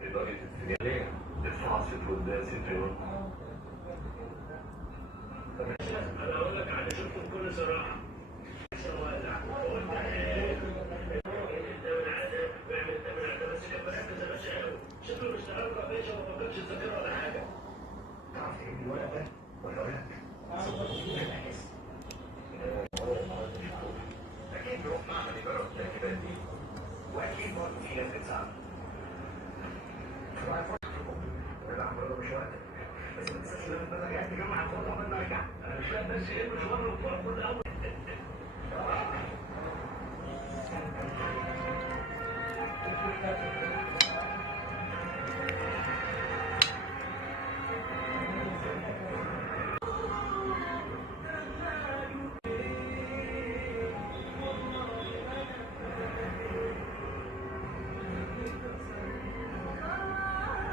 لدرجة السجالية الفاصل والداسف. انا اقول لك على شفته بكل صراحه. شكله مش تعرف يا باشا، ما فكرش الذاكره ولا حاجه. تعرف تجيب الورق ده ولا اقول لك؟ اكيد بيروح معمل يجرب التركيبات دي، واكيد برضه في ناس بتساعده. صباح الفل. بالعب برضه مش وقتك، بس ما تنساش ان انا رجعت جامعه الخطوه قبل ما ارجع. انا مش فاهم بس ايه المشوار اللي بتروح كل اول.